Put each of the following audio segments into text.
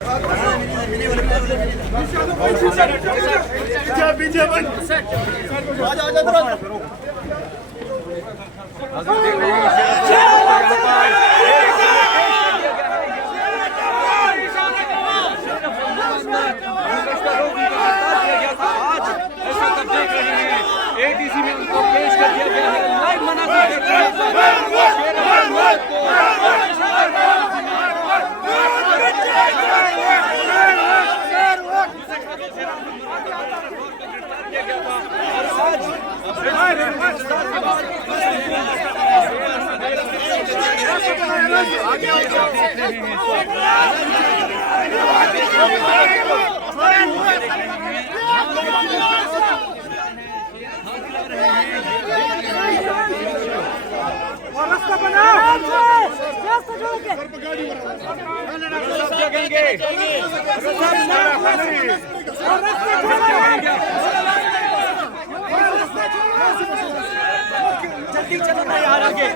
ATC में उनको पेश कर दिया गया है। लाइव मनाज़िर जल्दी चलना यार आगे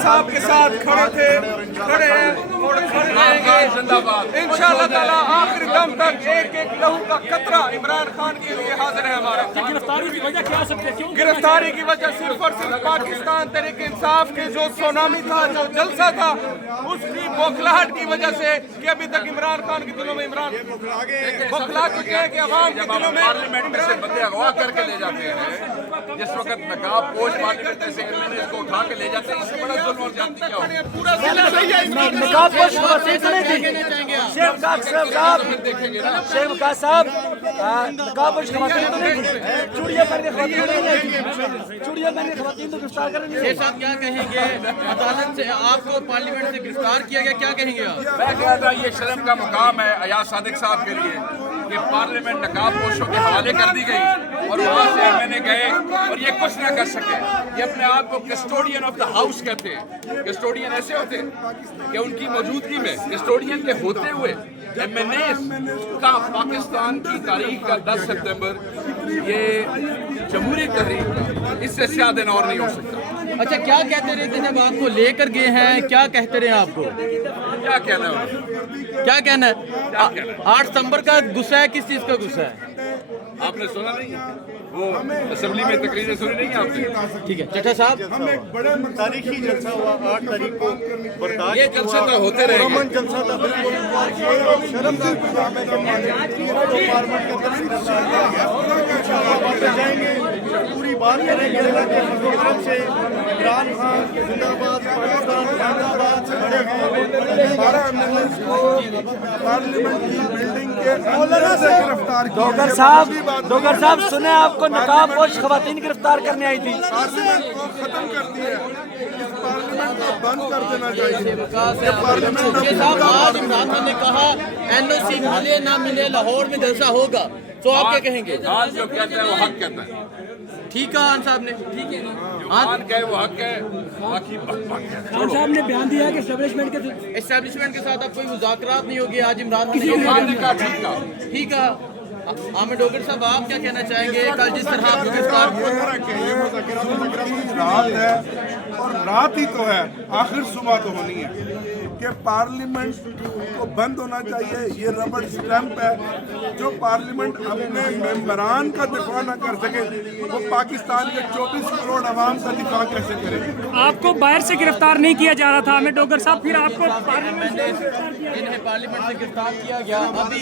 साहब के साथ खड़े थे, खड़े हैं और खड़े रहेंगे इंशाअल्लाह ताला आखिरी दम तक। एक एक लहू का कतरा इमरान खान के लिए हाजिर है हमारा। गिरफ्तारी की वजह क्या सकती है? गिरफ्तारी की वजह सिर्फ और सिर्फ पाकिस्तान तहरीक इंसाफ के जो सुनामी था, जो जलसा था, उसकी बौखलाहट की वजह से कि अभी तक इमरान खान के दिलों में इमरान बौखला चुके हैं कि अवाम के दिलों में पार्लियामेंट से बंदे अगवा करके ले जाते हैं। जिस वक्त नकाब पोश पार्लियामेंट से इसको उठा के ले जाते हैं, इससे बड़ा जुल्म और ज्यादती क्या होगा? पूरा जिला सही है। नकाब पोश खवातीन तो नहीं थी। शेख मुकास साहब नकाब पोश खवातीन तो नहीं थी। चूड़ियां पहन के खवातीन तो नहीं थी। चूड़ियां पहन के खवातीन तो गिरफ्तार कर नहीं। शेख साहब क्या कहेंगे? अदालत से आपको पार्लियामेंट से गिरफ्तार किया गया, क्या कहेंगे आप? मैं कह रहा ये शर्म का मुकाम है अयाज सादिक साहब के लिए कि पार्लियामेंट नकाब पोशों के हवाले कर दी गई और वहाँ से मैंने गए और ये कुछ ना कर सके। ये अपने आप को कस्टोडियन ऑफ द हाउस कहते हैं। कस्टोडियन ऐसे होते हैं कि उनकी मौजूदगी में कस्टोडियन के होते हुए MNAs का पाकिस्तान की तारीख का 10 सितंबर ये जमहूरी तहरीक का इससे ज्यादा दिन और नहीं हो सकता। अच्छा, क्या कहते रहे थे जब आपको लेकर गए हैं? क्या कहते रहे आपको? क्या कहना है? क्या कहना है? 8 सितंबर का गुस्सा है, किस चीज का गुस्सा है? आपने सुना नहीं? वो असेंबली में तकरीरें सुनी नहीं आपने? ठीक है चट्टा साहब, हम एक बड़े तारीखी जलसा हुआ 8 तारीख को बर्दाश्त ये जलसा तो होते रहेंगे। जलसा था बिल्कुल शर्म से जाएंगे, पूरी बात करेंगे अल्लाह के फजल से। इमरान खान जिंदाबाद, पाकिस्तान जिंदाबाद खड़े हैं। पार्लियामेंट की बिल्डिंग के अंदर से गिरफ्तार किया। डोगर साहब सुने आपको नकाब पोश खवातीन गिरफ्तार करने आई थी। पार्लियामेंट को खत्म कर दिया, इस पार्लियामेंट को बंद कर देना चाहिए। शेख साहब, आज इमरान खान ने कहा NOC मिले ना मिले लाहौर में जलसा होगा, तो आप क्या कहेंगे? खान जो कहता है वो हक कहता है। ठीक है खान साहब ने, ठीक है खान कहे वो हक है, बाकी बकवास है। खान साहब ने बयान दिया है कि एस्टेब्लिशमेंट के साथ अब कोई मुज़ाकरात नहीं होगी। आज इमरान खान खान ने कहा ठीक है। ठीक है। आमिर डोगर साहब, आप क्या कहना चाहेंगे? कल जिस तरह आपको गिरफ्तार ये मुज़ाकरात है और रात ही तो है, आखिर सुबह तो होनी है कि पार्लियामेंट को बंद होना चाहिए। ये रबड़ स्टैंप है। जो पार्लियामेंट अपने मेंबरान का दिफा ना कर सके वो पाकिस्तान के 24 करोड़ अवाम का दिफा कैसे करेगी? आपको बाहर से गिरफ्तार नहीं किया जा रहा था हमें डोगर साहब, फिर आपको जिन्हें पार्लियामेंट से गिरफ्तार किया गया अभी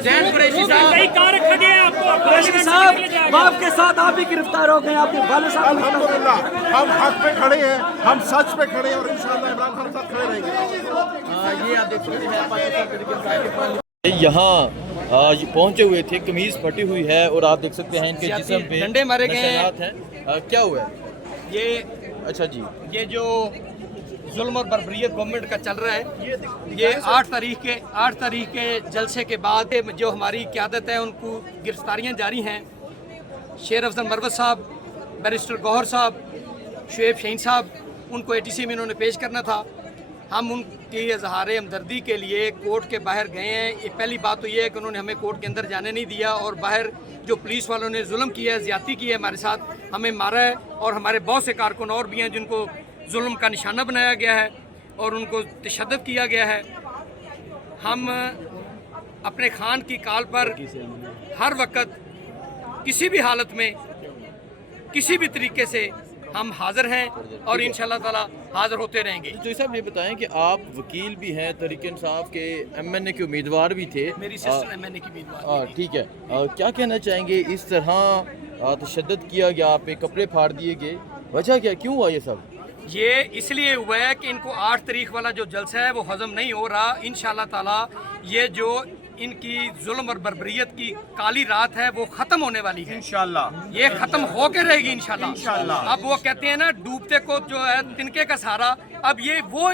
जैन कुरैशी साहब कहीं कहाँ रखा गया है आपको? कुरैशी साहब, बाप के साथ आप भी गिरफ्तार हो गए, आपके वाले साहब अल्हम्दुलिल्लाह हम हक पे खड़े हैं, हम सच पे खड़े हैं और इंशाअल्लाह इमरान खान साहब खड़े रहेंगे। ये आप देख सकते हैं पाकिस्तान तहरीक इंसाफ यहाँ पहुंचे हुए थे, कमीज फटी हुई है और आप देख सकते हैं इनके जिस्म पे डंडे मारे गए हैं। क्या हुआ है ये अच्छा जी, ये जो जुल्म और बर्बरियत गवर्नमेंट का चल रहा है, ये 8 तारीख के जलसे के बाद जो हमारी क़यादत है उनको गिरफ्तारियां जारी हैं। शेर अफजल मरवत साहब, बैरिस्टर गौहर साहब, शुएब शहीन साहब, उनको ATC में इन्होंने पेश करना था। हम उनकी इजहार हमदर्दी के लिए कोर्ट के बाहर गए हैं। ये पहली बात तो ये है कि उन्होंने हमें कोर्ट के अंदर जाने नहीं दिया और बाहर जो पुलिस वालों ने जुल्म किया है, ज़्यादती की है हमारे साथ, हमें मारा है और हमारे बहुत से कारकुन और भी हैं जिनको जुल्म का निशाना बनाया गया है और उनको तशद्दुद किया गया है। हम अपने खान की कॉल पर हर वक्त किसी भी हालत में किसी भी तरीके से हम हाजिर हैं और इंशाअल्लाह ताला हाजिर होते रहेंगे। तो साहब ये बताएं कि आप वकील भी हैं, तहरीक इंसाफ के MNA के उम्मीदवार भी थे। मेरी सिस्टर MNA की उम्मीदवार। ठीक है, क्या कहना चाहेंगे? इस तरह तशद्दुद किया गया, आप पे कपड़े फाड़ दिए गए, वजह क्या, क्यों हुआ ये सब? ये इसलिए हुआ है कि इनको 8 तारीख वाला जो जलसा है वो हजम नहीं हो रहा। इंशाअल्लाह ताला ये जो इनकी जुल्म और बर्बरियत की काली रात है वो खत्म होने वाली है इंशाअल्लाह। ये खत्म होके रहेगी इंशाअल्लाह। अब वो कहते हैं ना, डूबते को जो है तिनके का सहारा, अब ये वो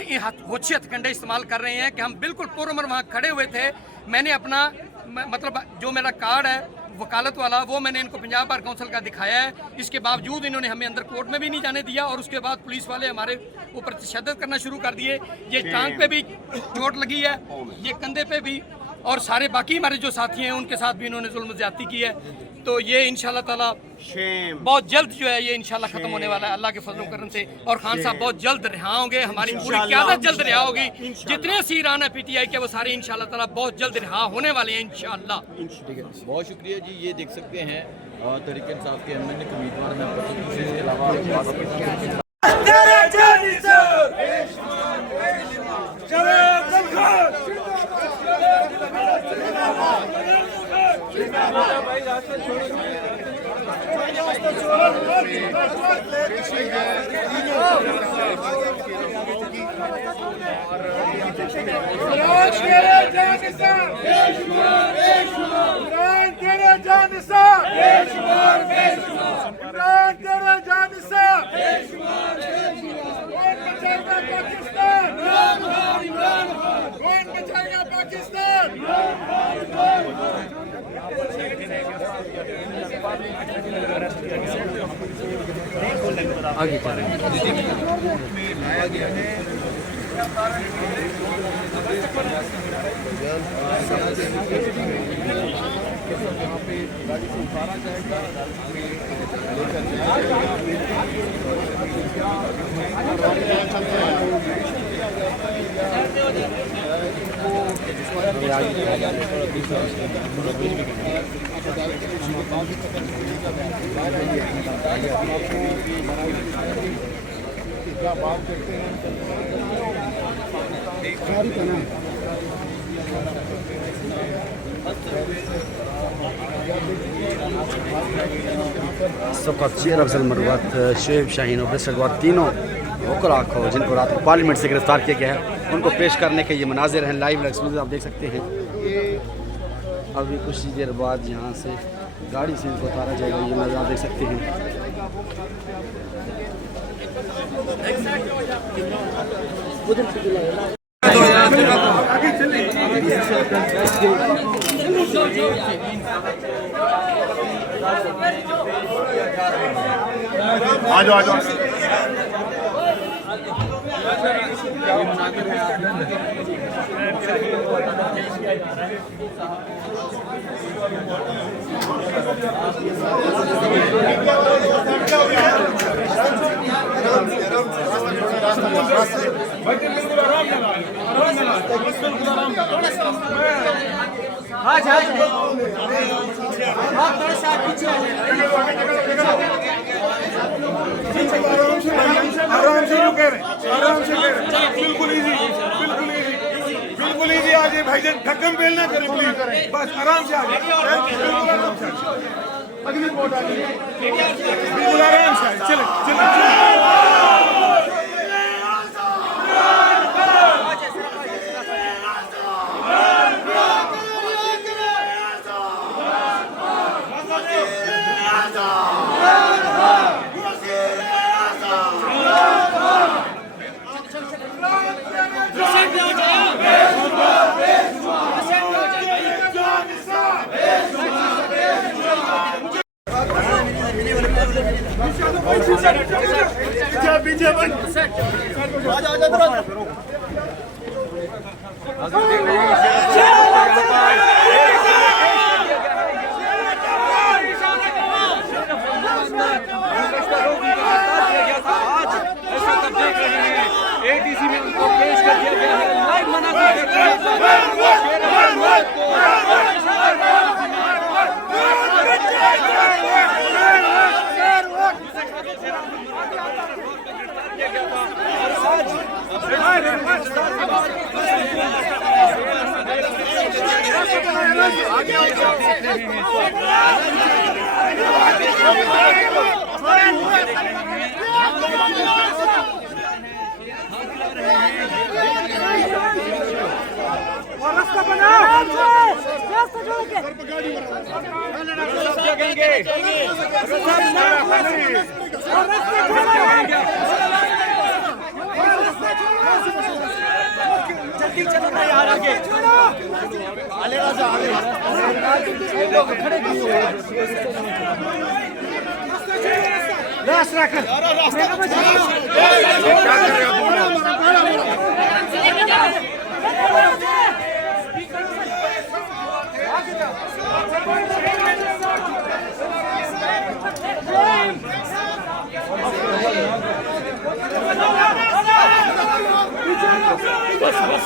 होछे हथकंडे इस्तेमाल कर रहे हैं कि हम बिल्कुल पुरअमर वहाँ खड़े हुए थे। मैंने अपना मतलब जो मेरा कार्ड है वकालत वाला वो मैंने इनको पंजाब बार काउंसिल का दिखाया है। इसके बावजूद इन्होंने हमें अंदर कोर्ट में भी नहीं जाने दिया और उसके बाद पुलिस वाले हमारे ऊपर तशद्दुद करना शुरू कर दिए। ये टांग पे भी चोट लगी है, ये कंधे पे भी, और सारे बाकी हमारे जो साथी हैं उनके साथ भी इन्होंने जुल्म ज़्यादती की है। तो ये इंशाल्लाह ताला बहुत जल्द जो है ये इंशाल्लाह खत्म होने वाला है अल्लाह के फजल करम से। और खान साहब बहुत जल्द रिहा होंगे, हमारी पूरी क़यादत जल्द रिहा होगी। जितने सीरान है PTI के वो सारे इंशाल्लाह ताला बहुत जल्द रिहा होने वाले हैं इंशाल्लाह। ठीक है, बहुत शुक्रिया जी। ये देख सकते हैं तहरीक इंसाफ के MNA के उम्मीदवार हैं। इसके अलावा आगे चलें। फ़कत शेर अफजल मरवत, शुएब शाहीन और बैरिस्टर गौहर तीनों वकला को जिनको रात को पार्लियामेंट से गिरफ्तार किया गया है उनको पेश करने के ये मनाजिर हैं। लाइव एक्सक्लूसिव आप देख सकते हैं। अभी कुछ देर बाद यहाँ से गाड़ी से इनको उतारा जाएगा, ये नज़र आप देख सकते हैं। आ जाओ आ जाओ। आराम से बिल्कुल इजी बिल्कुल इजी आ जाए भाईजान ढक्कन बेल ना करें प्लीज बस आराम से आ जाए बिल्कुल आराम से अगली बोट आ जाए बिल्कुल आराम से चले चले पीछे एटीसी में उनको पेश कर दिया गया है लाइव मनाज़िर रास्ता बनाओ रास्ता छोड़ के सब जगेंगे जल्दी चलो ना यार आगे खड़े रास्ता रख बस